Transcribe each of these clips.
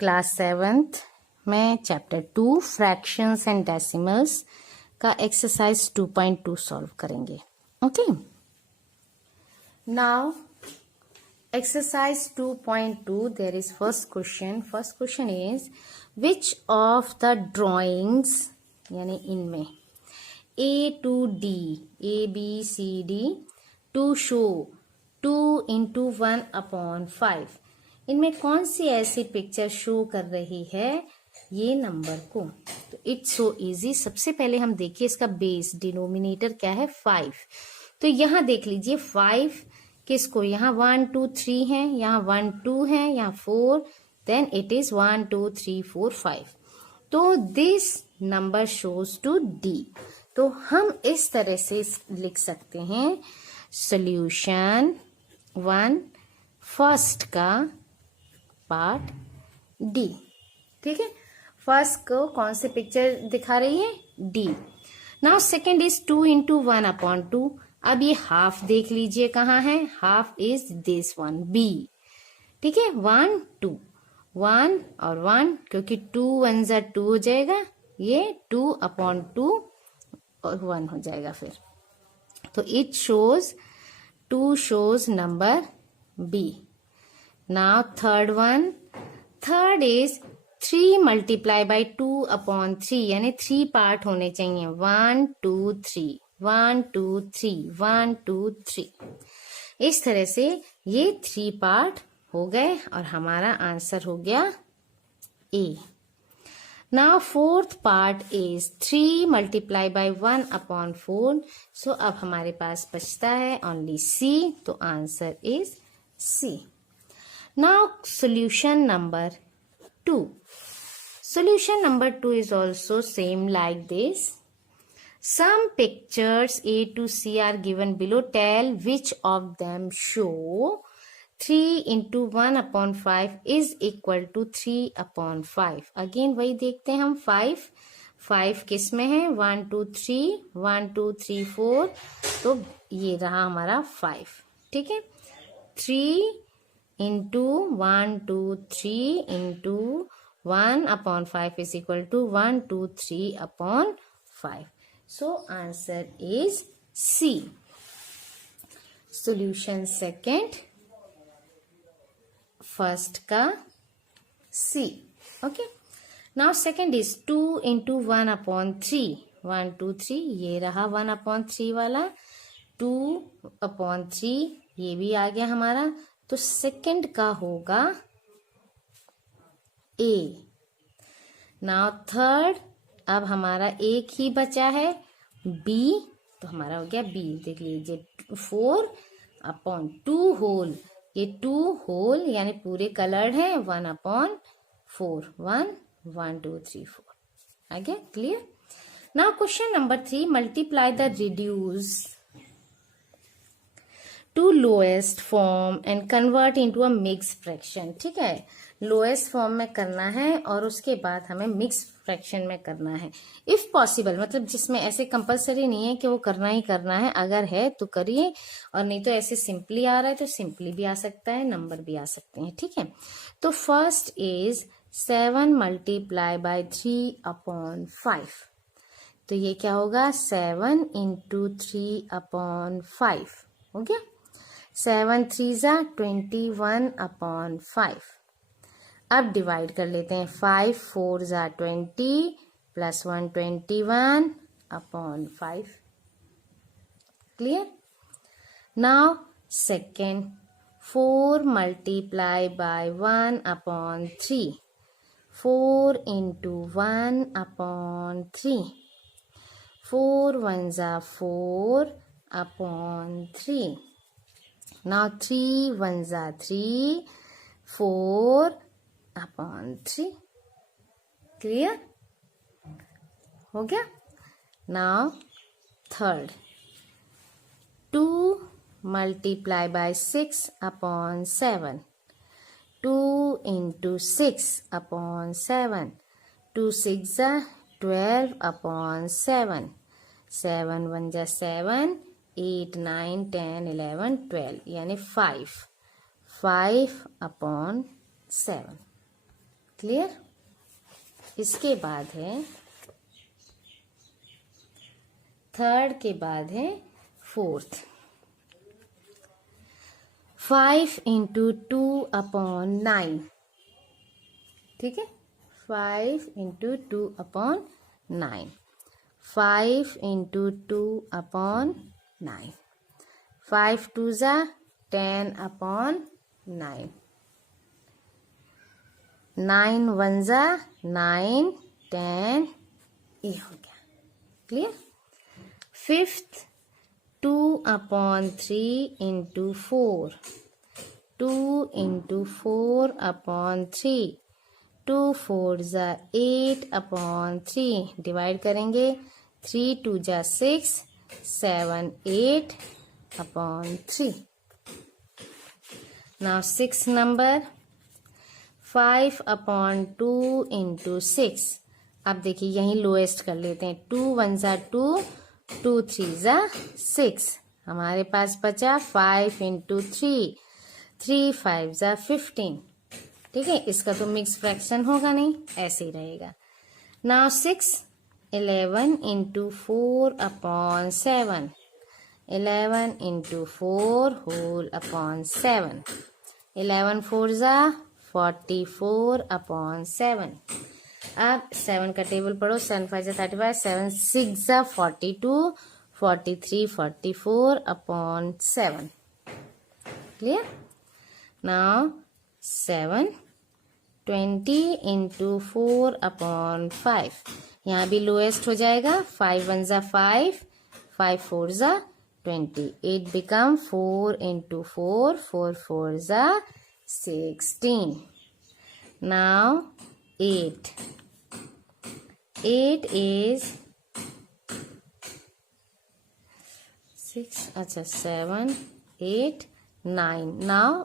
Class 7th में chapter 2 fractions and decimals का exercise 2.2 solve करेंगे. Okay, now exercise 2.2 there is first question is which of the drawings यानी इनमें A to D A B C D to show 2 into 1 upon 5 इनमें कौन सी ऐसी picture show कर रही है ये नंबर को. तो इट्स सो इजी. सबसे पहले हम देखिए इसका बेस डिनोमिनेटर क्या है 5. तो यहां देख लीजिए 5 किसको, यहाँ 1 2 3 है, यहाँ 1 2 है, यहाँ 4, देन इट इज 1 2 3 4 5. तो this number shows to D. तो हम इस तरह से लिख सकते हैं सॉल्यूशन 1 फर्स्ट का पार्ट डी. ठीक है, फर्स्ट को कौन सी पिक्चर दिखा रही है D. Now second is 2 into 1 upon 2. अब ये हाफ देख लीजिए कहाँ है, half is this one B. ठीक है, 1 2 1 और 1 क्योंकि 2 1 जा 2 हो जाएगा, ये 2 upon 2 और 1 हो जाएगा फिर. तो it shows 2 shows number B. Now third one, third is 3 multiply by 2 upon 3 यानी 3 पार्ट होने चाहिए. 1 2 3 1 2 3 1 2 3. इस तरह से ये 3 पार्ट हो गए और हमारा आंसर हो गया A. Now fourth part is 3 multiply by 1 upon 4. So अब हमारे पास बचता है ओनली सी. तो answer is C. Now solution number 2. Solution number 2 is also same like this. Some pictures A to C are given below. Tell which of them show 3 into 1 upon 5 is equal to 3 upon 5. Again वही देखते हैं हम 5 किस में है 1 2 3 1 2 3 4. तो ये रहा हमारा 5. ठीक है, 3 into 1 2 3 into 1 upon 5 is equal to 1 2 3 upon 5. So answer is C. Solution second, first का C. Okay. Now second is 2 into 1 upon 3. 1 2 3 ये रहा 1 upon 3 वाला. 2 upon 3 ये भी आ गया हमारा. तो सेकंड का होगा ए. नाउ थर्ड, अब हमारा एक ही बचा है बी. तो हमारा हो गया बी. देख लीजिए 4 upon 2 होल. ये 2 होल यानी पूरे कलर्ड है. 1 upon 4 1 1 2 3 4 आ गया. Clear. Now question number 3, multiply the reduce to lowest form and convert into a mix fraction. ठीक है, लोएस्ट फॉर्म में करना है और उसके बाद हमें मिक्स फ्रैक्शन में करना है इफ पॉसिबल. मतलब जिसमें ऐसे कंपलसरी नहीं है कि वो करना ही करना है, अगर है तो करिए और नहीं तो ऐसे सिंपली आ रहा है तो सिंपली भी आ सकता है, नंबर भी आ सकते हैं. ठीक है, तो first is 7 multiply by 3 upon 5. तो ये क्या होगा 7 into 3 upon 5 हो गया. 7 3 जा 21 upon 5. अब डिवाइड कर लेते हैं. 5 4 जा 20 plus 1 21 upon 5. Clear. Now second 4 multiply by 1 upon 3. 4 into 1 upon 3. 4 1 जा 4 upon 3. Now 3 1 जा 3 4 upon 3. Clear? हो गया. Now third 2 multiply by 6 upon 7. 2 into 6 upon 7. 2 6 जा 12 upon 7. 7 1 जा 7 8 9 10 11 12 यानी 5 upon 7. क्लियर? इसके बाद है थर्ड, के बाद है फोर्थ। 5 इंटू 2 अपॉन 9, ठीक है, 5 इंटू 2 अपॉन 9, 5 इंटू 2 अपॉन 9, 5 2 जा 10 अपॉन 9, 9 1 जा 9, 10, ये हो गया। Clear? Fifth 2 upon 3 into 4, 2 into 4 upon 3, 2 4 जा 8 अपॉन 3, डिवाइड करेंगे, 3 2 जा 6, 7 8 upon 3। Now six number 5 upon 2 into 6। अब देखिए यहीं लोएस्ट कर लेते हैं, 2 1 जा 2, 2 3 जा 6, हमारे पास बचा 5 इंटू 3, 3 5 जा 15, ठीक है। इसका तो मिक्स फ्रैक्शन होगा नहीं, ऐसे ही रहेगा। Now 6 11 into 4 upon 7, 11 into 4 whole upon 7, 11 4 जा 44 अपॉन 7। अब 7 का टेबल पढ़ो, 7 5 जा 35, 7 6 जा 42, 43 44 upon 7। Clear? Now 7 20 into 4 upon 5, यहाँ भी लोएस्ट हो जाएगा, 5 1 जा 5, 5 4 जा 20, 8 बिकम 4 इंटू 4, 4 4 जा 16। नाउ 8 is 6, अच्छा 7 8 9, now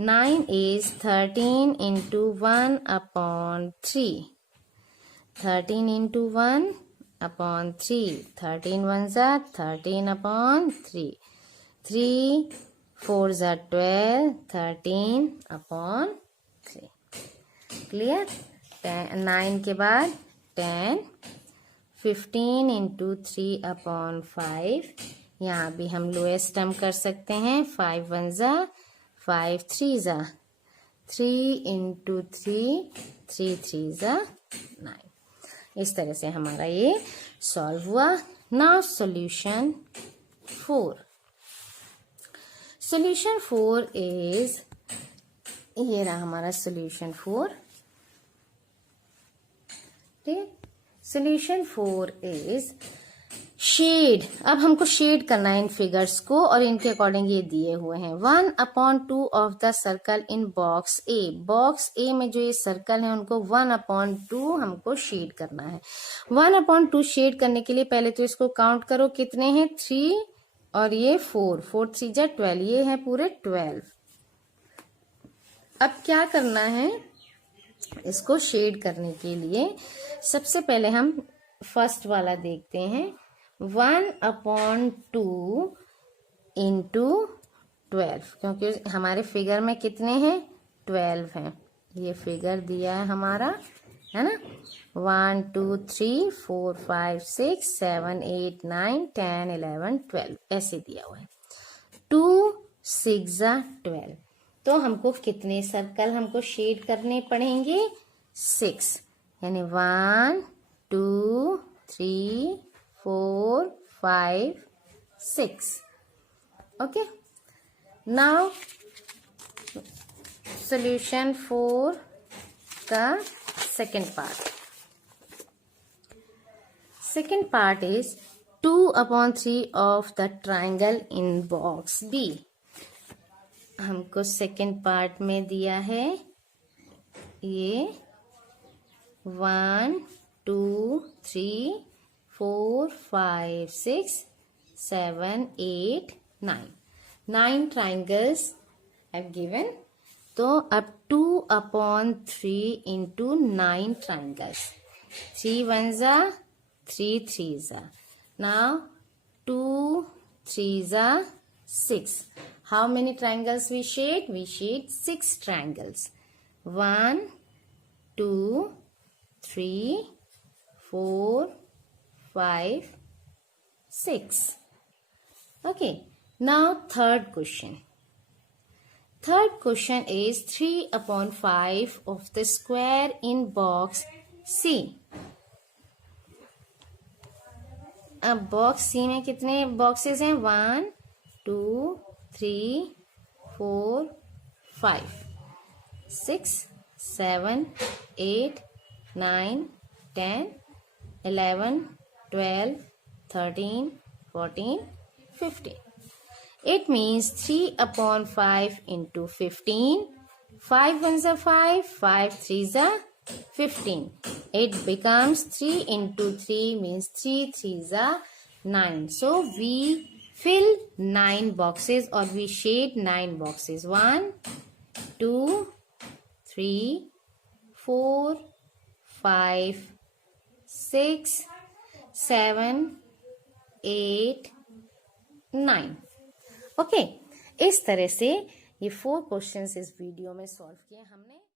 9 is 13 into 1 upon 3, 13 into 1 upon 3, 13 1 जा 13 upon 3, 3 4 जा 12, 13 upon 3। क्लियर? 9 के बाद 10, 15 इंटू 3 अपॉन 5, यहाँ भी हम लोएस्ट टर्म कर सकते हैं, 5 1 जा 5 3 जा 3 इंटू 3, 3 3 जा 9। इस तरह से हमारा ये सॉल्व हुआ। Now solution 4। सॉल्यूशन 4 इज, ये रहा हमारा सॉल्यूशन 4। ठीक, सॉल्यूशन 4 इज शेड। अब हमको शेड करना है इन फिगर्स को, और इनके अकॉर्डिंग ये दिए हुए हैं। 1/2 of the circle in box A. Box A में जो ये सर्कल है उनको 1/2 हमको शेड करना है। 1/2 शेड करने के लिए पहले तो इसको काउंट करो, कितने हैं, 3 और ये 4, 4 3 जा 12, ये है पूरे 12। अब क्या करना है, इसको शेड करने के लिए सबसे पहले हम फर्स्ट वाला देखते हैं। 1/2 इंटू 12, क्योंकि हमारे फिगर में कितने हैं, 12 हैं। ये फिगर दिया है हमारा, है ना। 1 2 3 4 5 6 7 8 9 10 11 12 ऐसे दिया हुआ है। 2 6 जा 12, तो हमको कितने सर्कल हमको शेड करने पड़ेंगे, 6, यानी 1 2 3 4 5 6। ओके, नाउ सॉल्यूशन 4 का second part. Second part is 2/3 of the triangle in box B. हमको सेकेंड पार्ट में दिया है ये 1 2 3 4 5 6 7 8 9 ट्राइंगल्स I've given। तो अब 2/3 इंटू 9 ट्राइंगल्स, 3 1 जा 3 3 जा, now 2 3 जा 6। How many triangles we shade? We shade 6 triangles। 1 2 3 4 5 6. Okay, now third question. Third question is 3/5 of the square in box C. अब बॉक्स सी में कितने बॉक्सेस हैं? 1 2 3 4 5 6 7 8 9 10 11 12 13 14 15. It means 3/5 into 15. 5 ones are 5, 5 threes are 15. It becomes 3 into 3 means 3 threes are 9. So we fill 9 boxes or we shade 9 boxes. 1, 2, 3, 4, 5, 6, 7, 8, 9. Okay, इस तरह से ये 4 questions इस video में सॉल्व किए हमने.